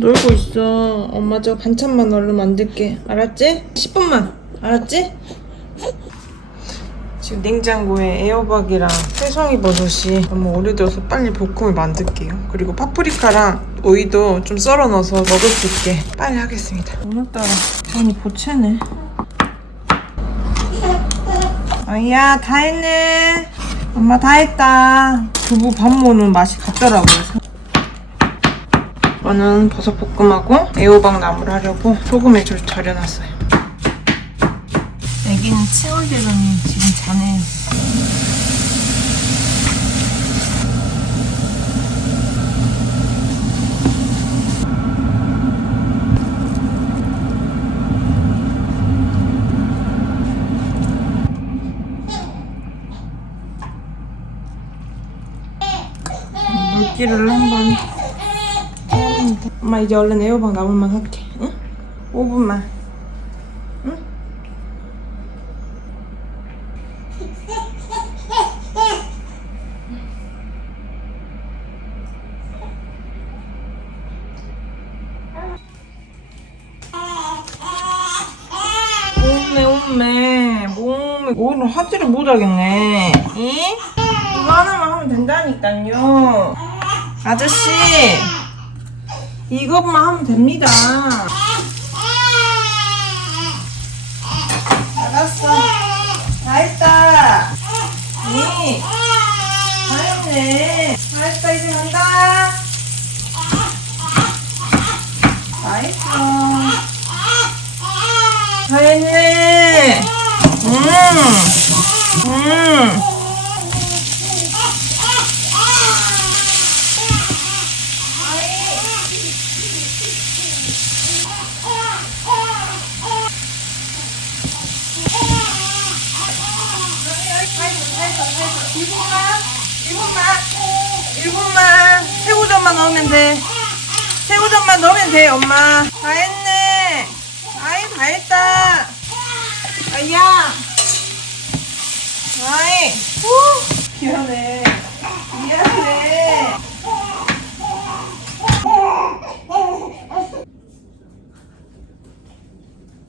놀고 있어. 엄마 저 반찬만 얼른 만들게. 알았지? 10분만. 알았지? 지금 냉장고에 애호박이랑 새송이 버섯이 너무 오래돼서 빨리 볶음을 만들게요. 그리고 파프리카랑 오이도 좀 썰어 넣어서 먹을 수 있게 빨리 하겠습니다. 오늘따라 많이 보채네. 아이야 다 했네. 엄마 다 했다. 두부 밥 먹는 맛이 같더라고요. 저는 버섯 볶음하고 애호박 나물 하려고 소금에 좀 절여놨어요. 애기는 치울대더니 지금 자네. 물기를 한번 엄마 이제 얼른 애호박 나물만 할게. 응? 5분만. 응? 몸매 몸매 몸매 오늘 하지를 못하겠네 이? 이거 하나만 하면 된다니까요 아저씨 이것만 하면 됩니다 알았어 다 했다 이? 다 했네 다 했다 이제 간다 다 했어 다 했네. 음. 음. 일분만 새우젓만 넣으면 돼. 새우젓만 넣으면 돼, 엄마. 다 했네. 아이, 다 했다. 아이야. 아이. 후. 미안해. 미안해.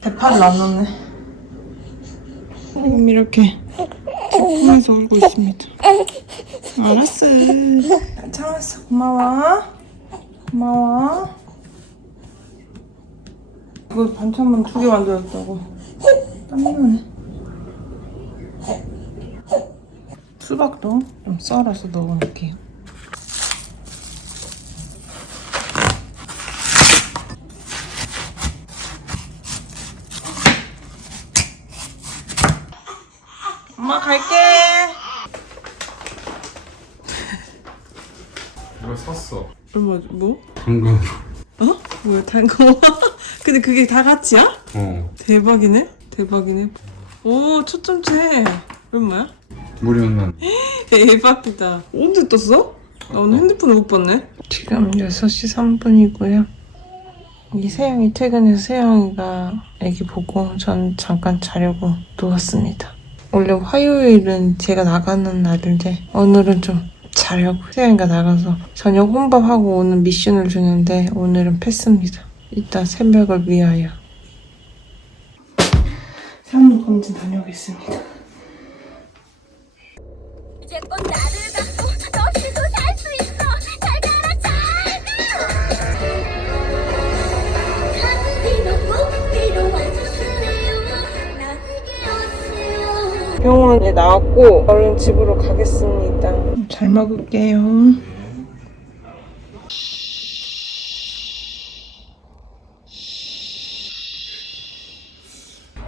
대파를 안 넣네. 이렇게 기쁨에서 울고 있습니다. 알았어. 참았어. 고마워. 고마워. 이거 반찬만 두 개 만들었다고. 땀나네. 수박도 좀 썰어서 넣어놓을게요. 엄마 갈게. 이거 샀어. 얼마 뭐? 방금. 어? 뭐야 단거? 근데 그게 다 같이야? 어. 대박이네. 대박이네. 오 초점체. 얼마야? 무료는 대박이다. 언제 떴어? 나 오늘 핸드폰을 못 봤네. 지금 6시 3분이고요. 이 세영이 퇴근해서 세영이가 애기 보고 전 잠깐 자려고 누웠습니다. 원래 화요일은 제가 나가는 날인데 오늘은 좀 자려고 세영이가 나가서 저녁 혼밥하고 오는 미션을 주는데 오늘은 패스입니다. 이따 새벽을 위하여. 산후 검진 다녀오겠습니다. 이제껏 나를 병원에 나왔고 얼른 집으로 가겠습니다. 잘 먹을게요.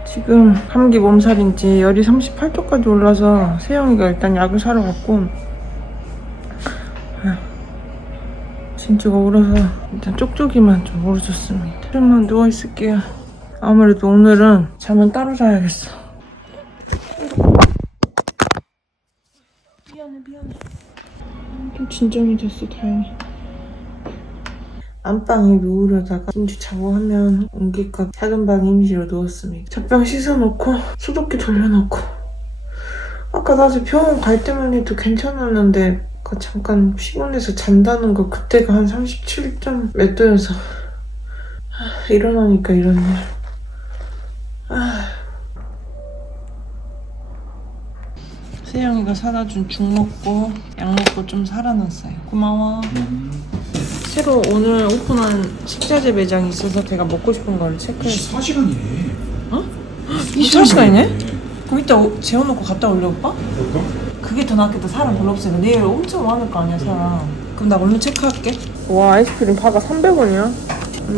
지금 감기 몸살인지 열이 38도까지 올라서 세영이가 일단 약을 사러 갔고 아휴, 진주가 울어서 일단 쪽쪽이만 좀 울어줬습니다. 좀만 누워있을게요. 아무래도 오늘은 잠은 따로 자야겠어. 미안해 미안해 좀 진정이 됐어 다행히. 안방에 누우려다가 진주 자고 하면 옮길까 작은 방 임시로 누웠습니다. 젖병 씻어놓고 소독기 돌려놓고. 아까 낮에 병원 갈 때만 해도 괜찮았는데 아까 잠깐 피곤해서 잔다는 거 그때가 한 37점 몇 도여서. 일어나니까 이런 일. 세영이가 사다 준 죽 먹고 약 먹고 좀 살아났어요. 고마워. 새로 오늘 오픈한 식자재 매장이 있어서 제가 먹고 싶은 걸 체크했어. 24시간이네 24시간이네? 그럼 이따 오- 재워놓고 갔다 올래 오빠? 그럴까? 그게 더 낫겠다. 사람 별로 없으니까 내일 엄청 많을 거 아니야 사람. 그럼 나 얼른 체크할게. 와 아이스크림 파가 300원이야.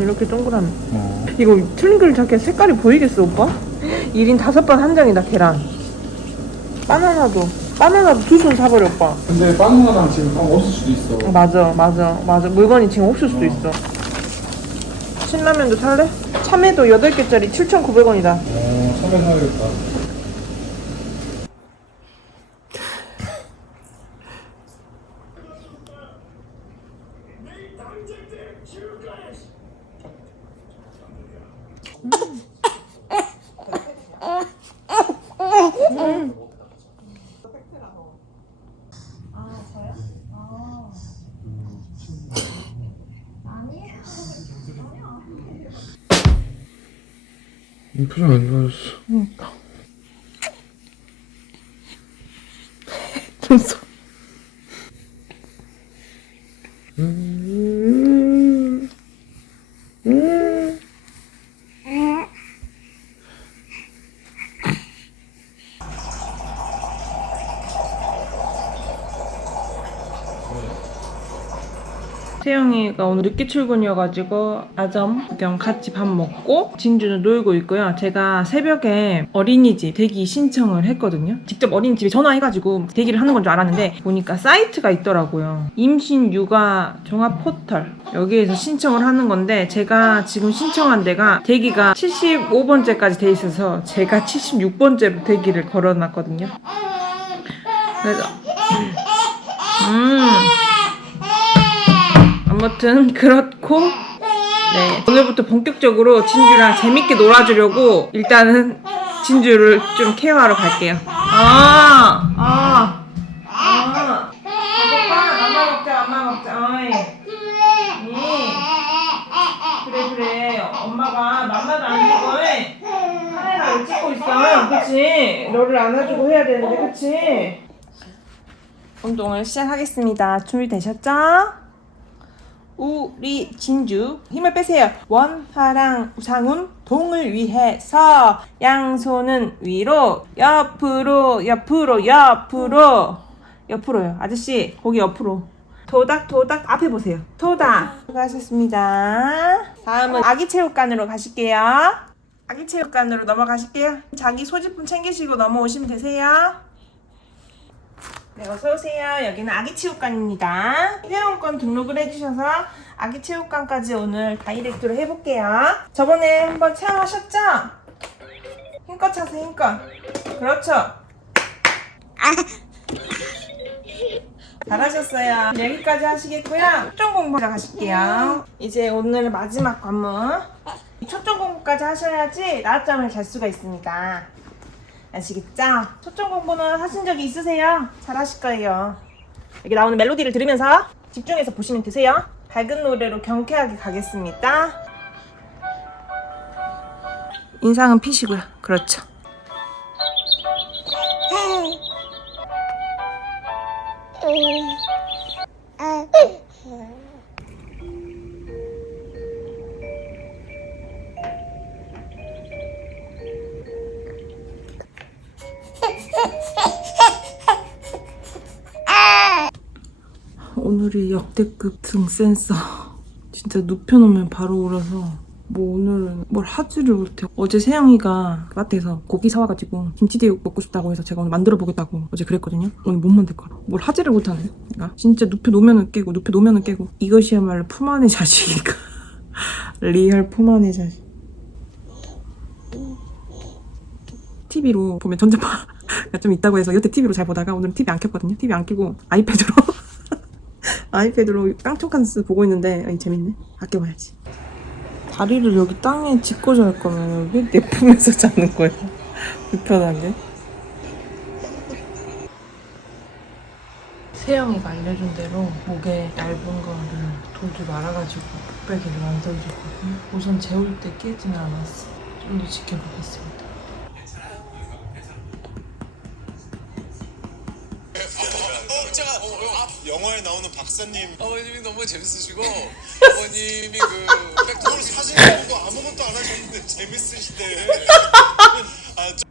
이렇게 동그라미. 어 이거 틀린 그림 자켓 색깔이 보이겠어 오빠? 1인 다섯 번한 장이다 계란 바나나도 바나나도 두 손 사버려 오빠. 근데 바나나랑 지금 빵 없을 수도 있어. 맞아 맞아 맞아. 물건이 지금 없을 수도 있어. 신라면도 살래? 참외도 8개짜리 7,900원이다. 어 참외 사야겠다 표정 안 좋아졌어. 그러니까. 눈썹 음. 음. 태영이가 오늘 늦게 출근이어가지고 아점 구경 같이 밥 먹고 진주는 놀고 있고요. 제가 새벽에 어린이집 대기 신청을 했거든요. 직접 어린이집에 전화해가지고 대기를 하는 건 줄 알았는데 보니까 사이트가 있더라고요. 임신 육아 종합 포털 여기에서 신청을 하는 건데 제가 지금 신청한 데가 대기가 75번째까지 돼 있어서 제가 76번째로 대기를 걸어놨거든요. 그래서 음. 아무튼 그렇고 네 오늘부터 본격적으로 진주랑 재밌게 놀아주려고 일단은 진주를 좀 케어하러 갈게요. 아, 아, 아, 배고파? 맘마 먹자, 맘마 먹자. 어이. 네. 그래 그래 엄마가 맘마도 안 주고 카메라를 찍고 있어. 그치? 너를 안아주고 해야 되는데 그치? 운동을 시작하겠습니다. 준비되셨죠? 우리 진주 힘을 빼세요. 원화랑 우상훈 동을 위해서 양손은 위로 옆으로 옆으로 옆으로 옆으로요. 아저씨 거기 옆으로 도닥 도닥 앞에 보세요. 도닥 수고하셨습니다. 다음은 아기 체육관으로 가실게요. 아기 체육관으로 넘어가실게요. 자기 소지품 챙기시고 넘어오시면 되세요. 네, 어서오세요. 여기는 아기체육관입니다. 회원권 등록을 해주셔서 아기체육관까지 오늘 다이렉트로 해볼게요. 저번에 한번 체험하셨죠? 힘껏 차세요, 힘껏. 그렇죠. 잘하셨어요. 여기까지 하시겠고요. 초점 공부하러 가실게요. 이제 오늘 마지막 관문. 초점 공부까지 하셔야지 나점을 잘 수가 있습니다. 아시겠죠? 초점 공부는 하신 적이 있으세요? 잘 하실 거예요. 여기 나오는 멜로디를 들으면서 집중해서 보시면 되세요. 밝은 노래로 경쾌하게 가겠습니다. 인상은 피시고요. 그렇죠. 오늘이 역대급 등 센서. 진짜 눕혀놓으면 바로 울어서 뭐 오늘은 뭘 하지를 못해. 어제 세영이가 마트에서 고기 사와가지고 김치대육 먹고 싶다고 해서 제가 오늘 만들어 보겠다고 어제 그랬거든요. 오늘 못 만들 거라. 뭘 하지를 못하네. 내가 진짜 눕혀 놓으면은 깨고 눕혀 놓으면은 깨고 이것이야말로 품 안의 자식이니까. 리얼 품 안의 자식. TV로 보면 전자파가 좀 있다고 해서 여태 TV로 잘 보다가 오늘 TV 안 켰거든요. TV 안 켜고 아이패드로 아이패드로 깡총칸스 보고 있는데 아이 재밌네. 아껴봐야지. 다리를 여기 땅에 짚고 잘 거면 왜 내 품에서 자는 거야? 불편하게. 세영이가 알려준 대로 목에 얇은 거를 돌지 말아가지고 목 이쁘게 만들어줬거든요. 우선 재울 때 깨지는 않았어. 좀 더 지켜보겠습니다. 영화에 나오는 박사님 아버님이 너무 재밌으시고 아버님이 그 백돌 사진 보고 아무것도 안 하셨는데 재밌으시대.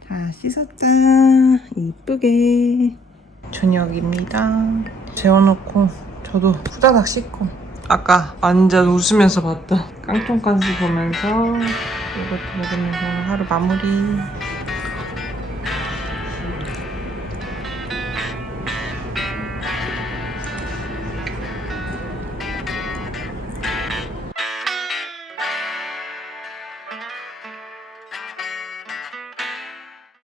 자, 씻었다. 이쁘게. 저녁입니다. 재워놓고 저도 후다닥 씻고 아까 완전 웃으면서 봤던 깡통가스 보면서 이것도 먹으면서 하루 마무리.